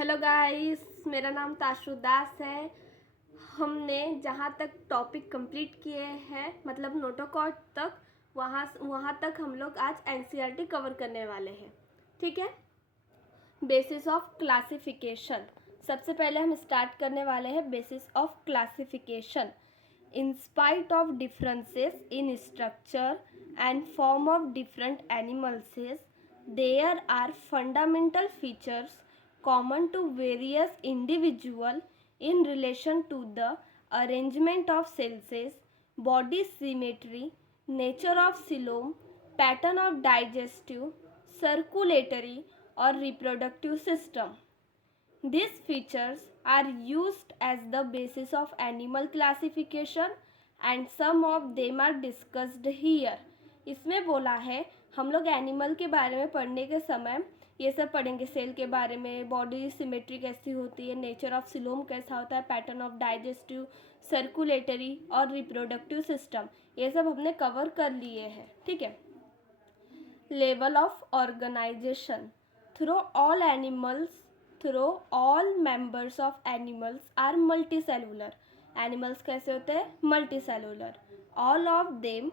Hello guys, मेरा नाम ताशु दास है। हमने जहाँ तक टॉपिक कंप्लीट किए हैं, मतलब नोटोकॉर्ड तक, वहाँ तक हम लोग आज एनसीईआरटी कवर करने वाले हैं। ठीक है। बेसिस ऑफ क्लासिफिकेशन, सबसे पहले हम स्टार्ट करने वाले हैं basis of classification. In spite of differences in structure and form of different animals, there are fundamental features common to various individuals in relation to the arrangement of cells, body symmetry, nature of coelom, pattern of digestive, circulatory or reproductive system. These features are used as the basis of animal classification and some of them are discussed here. इसमें बोला है हम लोग animal के बारे में पढ़ने के समय ये सब पढ़ेंगे। सेल के बारे में, बॉडी सिमेट्री कैसी होती है, नेचर ऑफ सिलोम कैसा होता है, पैटर्न ऑफ डाइजेस्टिव, सर्कुलेटरी और रिप्रोडक्टिव सिस्टम, ये सब हमने कवर कर लिए हैं। ठीक है। Level of organisation, through all members of animals are multicellular. Animals कैसे होते हैं? Multicellular. All of them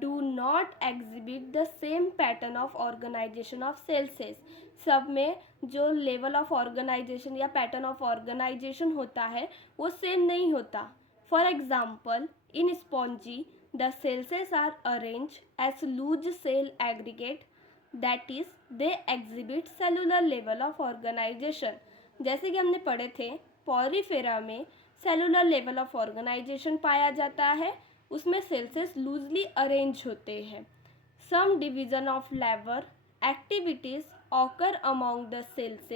do not exhibit the same pattern of organisation of cells. सब में जो लेवल ऑफ ऑर्गेनाइजेशन या पैटर्न ऑफ ऑर्गेनाइजेशन होता है वो सेम नहीं होता। For example, in spongy the cells are arranged as loose cell aggregate, that is they exhibit cellular level of organization। जैसे कि हमने पढ़े थे, पॉरीफेरा में सेलुलर लेवल ऑफ ऑर्गेनाइजेशन पाया जाता है, उसमें सेल्स लूजली अरेंज होते हैं। Some division of labour activities occur among the cells.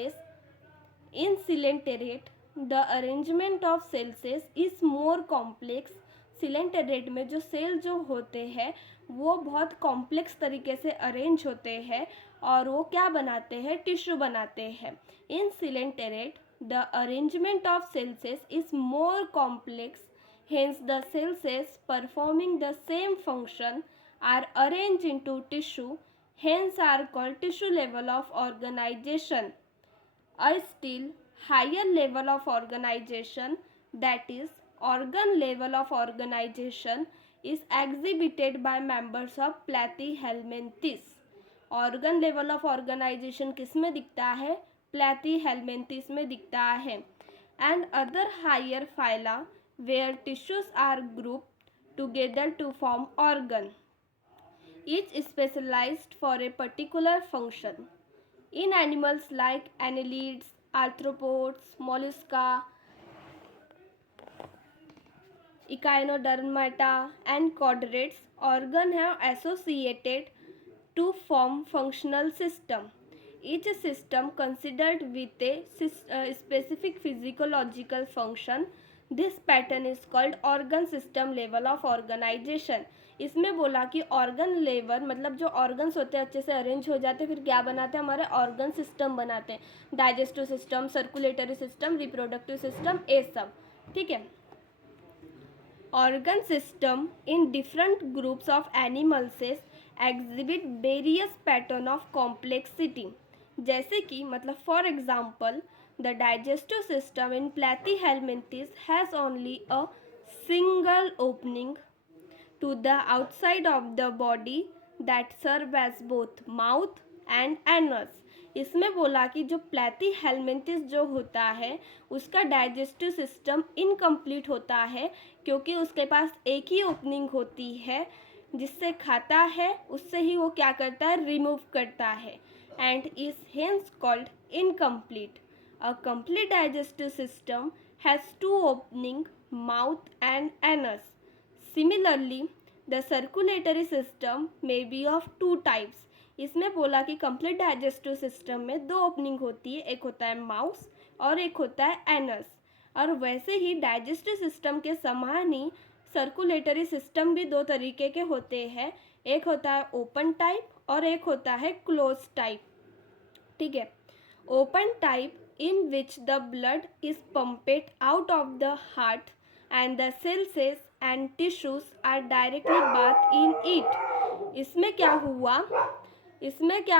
In coelenterate the arrangement of cells is more complex. Coelenterate में जो सेल जो होते हैं वो बहुत कॉम्प्लेक्स तरीके से अरेंज होते हैं और वो क्या बनाते हैं? टिश्यू बनाते हैं। In coelenterate the arrangement of cells is more complex, hence the cells performing the same function are arrange into tissue, hence are called tissue level of organisation. A still higher level of organization, that is organ level of organization, is exhibited by members of platyhelminthes। organ level of organization किस में दिखता है? platyhelminthes में दिखता है। and other higher phyla where tissues are grouped together to form organ, each specialized for a particular function। In animals like annelids, arthropods, mollusca, echinodermata and chordates, organs have associated to form functional system। Each system considered with a specific physiological function। This pattern is called organ system level of organization। इसमें बोला कि organ level मतलब जो organs होते हैं अच्छे से arrange हो जाते हैं, फिर क्या बनाते हैं? हमारे ऑर्गन सिस्टम बनाते हैं। Digestive system, circulatory system, reproductive system, ये सब। ठीक है। Organ system in different groups of animals exhibit various pattern of complexity. जैसे कि मतलब for example, the digestive system in platyhelminthes has only a single opening to the outside of the body that serve as both mouth and anus। इसमें बोला कि जो प्लैथीहेल्मिन्थेस जो होता है उसका डाइजेस्टिव सिस्टम इनकम्प्लीट होता है क्योंकि उसके पास एक ही ओपनिंग होती है, जिससे खाता है उससे ही वो क्या करता है? रिमूव करता है, and is hence called incomplete. A complete digestive system has two opening, mouth and anus. Similarly, the circulatory system may be of two types। इसमें बोला कि कंप्लीट डाइजेस्टिव सिस्टम में दो ओपनिंग होती है, एक होता है माउस और एक होता है एनस। और वैसे ही डाइजेस्टिव सिस्टम के समान ही सर्कुलेटरी सिस्टम भी दो तरीके के होते हैं, एक होता है ओपन टाइप और एक होता है क्लोज टाइप। ठीक है। Open type in which the blood is pumped out of the heart and the cells and tissues are directly bathed in it। इसमें क्या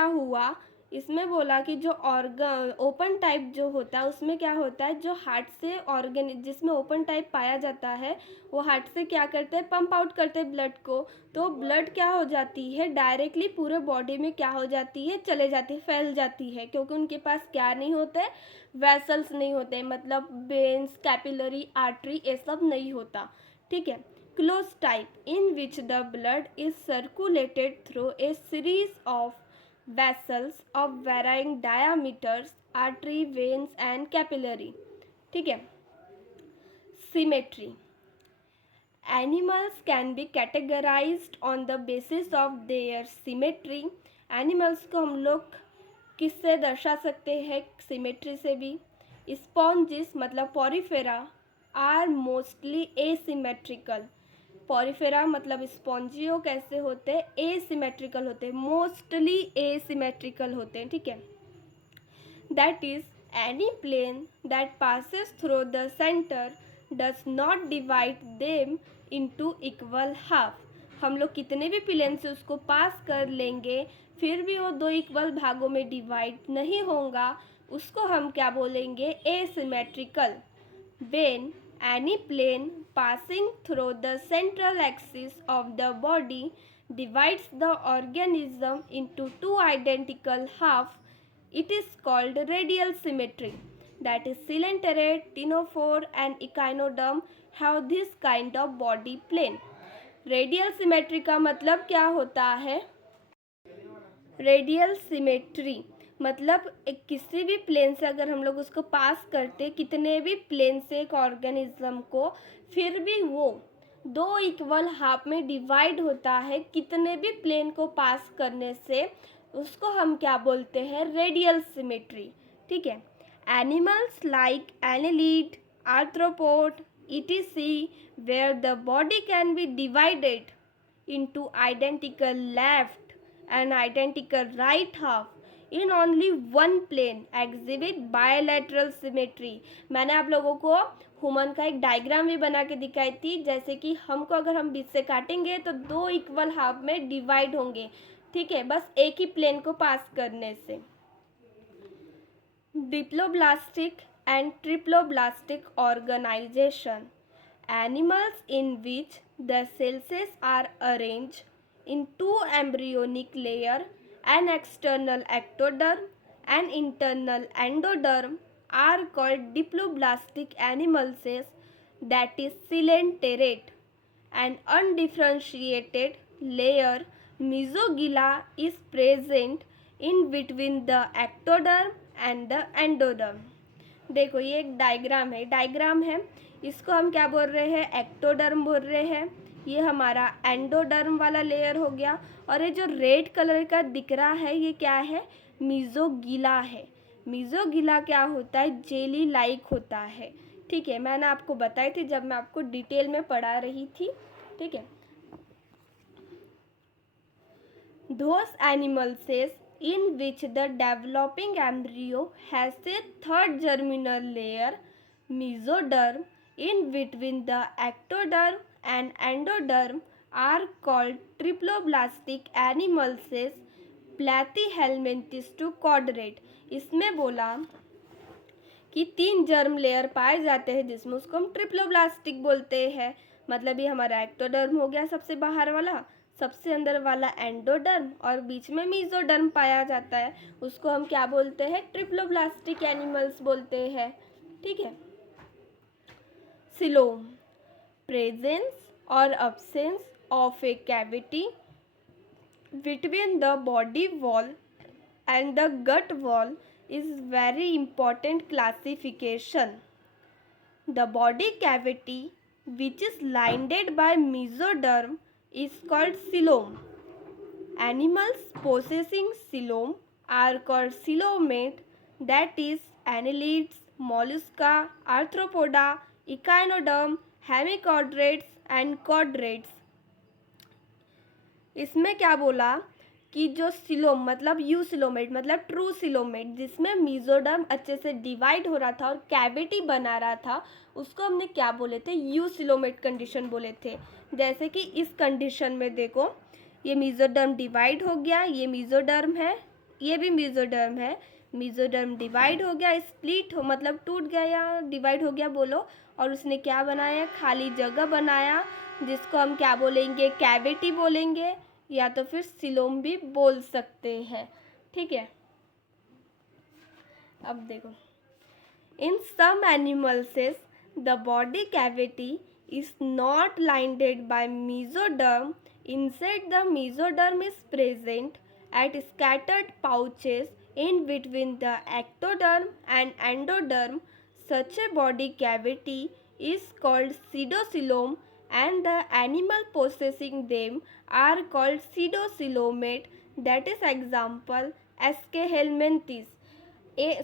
हुआ? इसमें बोला कि जो ऑर्गन ओपन टाइप जो होता है उसमें क्या होता है, जो हार्ट से ऑर्गन जिसमें ओपन टाइप पाया जाता है वो हार्ट से क्या करते हैं, पंप आउट करते हैं ब्लड को। तो ब्लड क्या हो जाती है, डायरेक्टली पूरे बॉडी में क्या हो जाती है, चले जाती है, फैल जाती है, क्योंकि उनके पास क्या नहीं होते, वेसल्स नहीं होते, मतलब वेन्स, कैपिलरी, आर्टरी ये सब नहीं होता। ठीक है। Close type in which the blood is circulated through a series of vessels of varying diameters, artery, veins and capillary। ठीक है। Symmetry। Animals can be categorized on the basis of their symmetry। Animals को हम लोग किससे दर्शा सकते हैं, symmetry से भी। स्पॉन्जिस मतलब Porifera are mostly asymmetrical. Porifera मतलब स्पॉन्जियो कैसे होते हैं, एसिमेट्रिकल होते हैं, मोस्टली एसिमेट्रिकल होते हैं। ठीक है। That is any plane that passes through the centre does not divide them into equal half. हम लोग कितने भी प्लेन से उसको पास कर लेंगे फिर भी वो दो इक्वल भागों में डिवाइड नहीं होगा, उसको हम क्या बोलेंगे, asymmetrical. When any plane passing through the central axis of the body divides the organism into two identical halves, it is called radial symmetry। That is, coelenterate, ctenophore and echinoderm have this kind of body plane। Radial symmetry का मतलब क्या होता है, radial symmetry मतलब एक किसी भी plane से अगर हम लोग उसको पास करते, कितने भी प्लेन से एक ऑर्गेनिज्म को, फिर भी वो दो इक्वल हाफ में डिवाइड होता है, कितने भी प्लेन को पास करने से, उसको हम क्या बोलते हैं, रेडियल सिमेट्री। ठीक है। Animals like annelid, arthropod etc where the body can be divided into identical left and identical right half in only one plane exhibit bilateral symmetry। मैंने आप लोगों को ह्यूमन का एक डायग्राम भी बना के दिखाई थी, जैसे कि हमको अगर हम बीच से काटेंगे तो दो इक्वल हाफ में डिवाइड होंगे। ठीक है, बस एक ही प्लेन को पास करने से। Diploblastic and triploblastic organization। Animals in which the cells are arranged in two embryonic layer, an external ectoderm and internal endoderm, are called diploblastic animals, that is coelenterate। An undifferentiated layer mesogyla is present in between the ectoderm and the endoderm. देखो ये एक diagram है, इसको हम क्या बोल रहे हैं, एक्टोडर्म बोल रहे हैं। ये हमारा एंडोडर्म वाला लेयर हो गया, और ये जो रेड कलर का दिख रहा है ये क्या है, मीजोगिला है। मीजोगिला क्या होता है, जेली लाइक होता है। ठीक है, मैंने आपको बताई थी जब मैं आपको डिटेल में पढ़ा रही थी। ठीक है। Those animals in which the developing embryo has a third germinal layer, mesoderm, in between the ectoderm and endoderm, are called triploblastic animals, platyhelminthes to quadrate। इसमें बोला कि 3 जर्म लेयर पाए जाते हैं जिसमें उसको हम ट्रिप्लोब्लास्टिक बोलते हैं। मतलब ये हमारा एक्टोडर्म हो गया सबसे बाहर वाला, सबसे अंदर वाला एंडोडर्म, और बीच में मीजोडर्म पाया जाता है, उसको हम क्या बोलते हैं, ट्रिप्लोब्लास्टिक एनिमल्स बोलते हैं। ठीक है। सिलोम, प्रेजेंस और absence of A cavity between the body wall and the gut wall is very important classification। The body cavity which is lined by mesoderm is called coelom। Animals possessing coelom are called coelomate, that is annelids, mollusca, arthropoda, echinoderm, hemichordates and chordates। इसमें क्या बोला कि जो coelom मतलब you coelomate मतलब true coelomate, जिसमें mesoderm अच्छे से डिवाइड हो रहा था और कैविटी बना रहा था, उसको हमने क्या बोले थे, यू सिलोमेट कंडीशन बोले थे। जैसे कि इस कंडीशन में देखो, ये मीजोडर्म डिवाइड हो गया, ये मीजोडर्म है, ये भी मेसोडर्म है। मेसोडर्म डिवाइड हो गया, स्प्लिट हो मतलब टूट गया या डिवाइड हो गया बोलो, और उसने क्या बनाया, खाली जगह बनाया, जिसको हम क्या बोलेंगे, कैविटी बोलेंगे, या तो फिर सिलोम भी बोल सकते हैं। ठीक है, अब देखो, in some animals the body cavity is not lined by mesoderm. Instead, the mesoderm is present at scattered pouches in between the ectoderm and endoderm. Such a body cavity is called pseudocoelom, and the animal possessing them are called pseudocoelomate. That is example SK helminthes.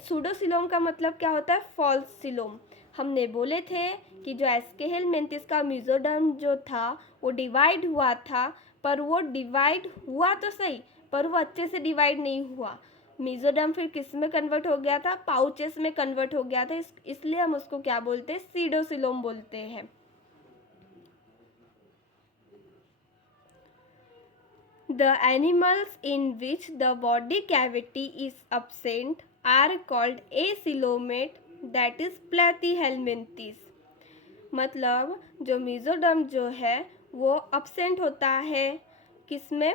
Pseudocoelom का मतलब क्या होता है, false coelom. हमने बोले थे कि जो एस्केहेल मेंथिस का मेसोडर्म जो था वो डिवाइड हुआ था, पर वो डिवाइड हुआ तो सही, पर वो अच्छे से डिवाइड नहीं हुआ। मेसोडर्म फिर किस में कन्वर्ट हो गया था, पाउचेस में कन्वर्ट हो गया था, इसलिए हम उसको क्या बोलते हैं, सीडोसिलोम बोलते हैं। The animals in which the body cavity is absent are called acoelomate, that is platyhelminthes. मतलब जो मेसोडर्म जो है वो absent होता है किसमें,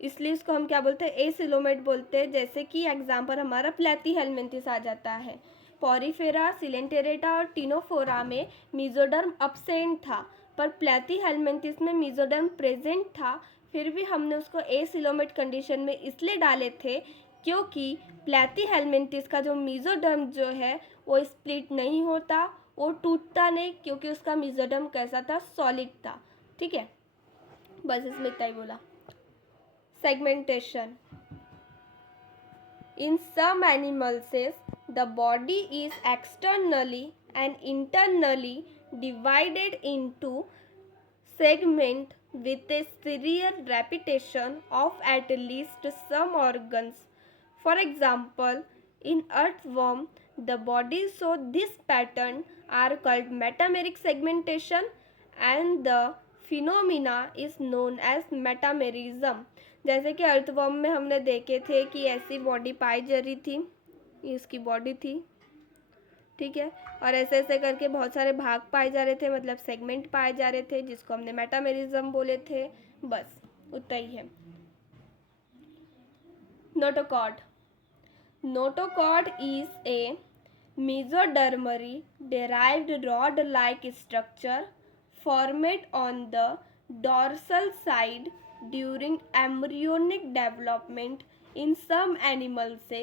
इसलिए इसको हम क्या बोलते हैं, एसिलोमेट बोलते हैं। जैसे कि एग्जाम्पल हमारा प्लेथीहेल्मिन्थिस आ जाता है। पॉरीफेरा, सिलेंटेरेटा और टिनोफोरा में मेसोडर्म absent था, पर प्लेथीहेल्मिन्थिस में मेसोडर्म प्रेजेंट था। फिर भी हमने उसको एसिलोमेट कंडीशन में इसलिए डाले थे क्योंकि प्लेथीहेल्मिन्थिस का जो मेसोडर्म जो है वो स्प्लिट नहीं होता, वो टूटता नहीं, क्योंकि उसका मेसोडर्म कैसा था, सॉलिड था। ठीक है, बस इसमें इतना ही बोला। Segmentation, in some animals the body is externally and internally divided into segment with a serial repetition of at least some organs. For example, in earthworm, the bodies show this pattern are called metameric segmentation, and the phenomena is known as metamerism. जैसे कि earthworm में हमने देखे थे कि ऐसी body पाई जा रही थी, ये इसकी बॉडी थी, ठीक है, और ऐसे ऐसे करके बहुत सारे भाग पाए जा रहे थे, मतलब सेगमेंट पाए जा रहे थे, जिसको हमने मेटामेरिज्म बोले थे। बस उतना ही है। Notochord, notochord is a mesodermary derived rod-like structure formed on the dorsal side during embryonic development in some animals.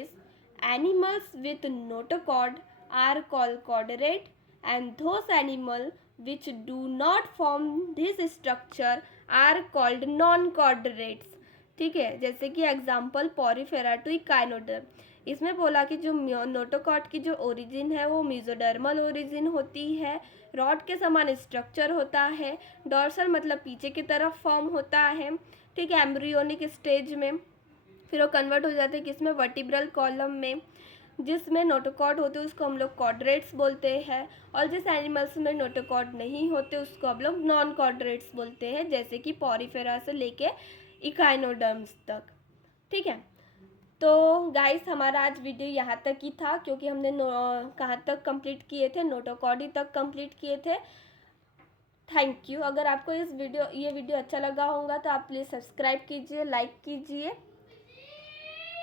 Animals with notochord are called chordate, and those animals which do not form this structure are called non-chordates. ठीक है, जैसे कि example Porifera to echinoderm, इसमें बोला कि जो नोटोकॉट की जो ओरिजिन है वो मेसोडर्मल ओरिजिन होती है, रॉड के समान स्ट्रक्चर होता है, डॉर्सल मतलब पीछे की तरफ फॉर्म होता है, ठीक है, एम्ब्रियोनिक स्टेज में, फिर वो कन्वर्ट हो जाते हैं किसमें, वर्टिब्रल कॉलम में। जिसमें नोटोकॉड होते हैं उसको हम लोग कॉर्डरेट्स बोलते हैं, और जिस एनिमल्स में नोटोकॉड नहीं होते उसको हम लोग नॉन कॉर्डरेट्स बोलते हैं, जैसे कि पॉरीफेरा से लेके इकाइनोडर्म्स तक। ठीक है, तो गाइस हमारा आज वीडियो यहाँ तक ही था, क्योंकि हमने कहाँ तक कंप्लीट किए थे, नोटोकॉडी तक कंप्लीट किए थे। Thank you. अगर आपको ये वीडियो अच्छा लगा होगा तो आप प्लीज़ सब्सक्राइब कीजिए, लाइक कीजिए।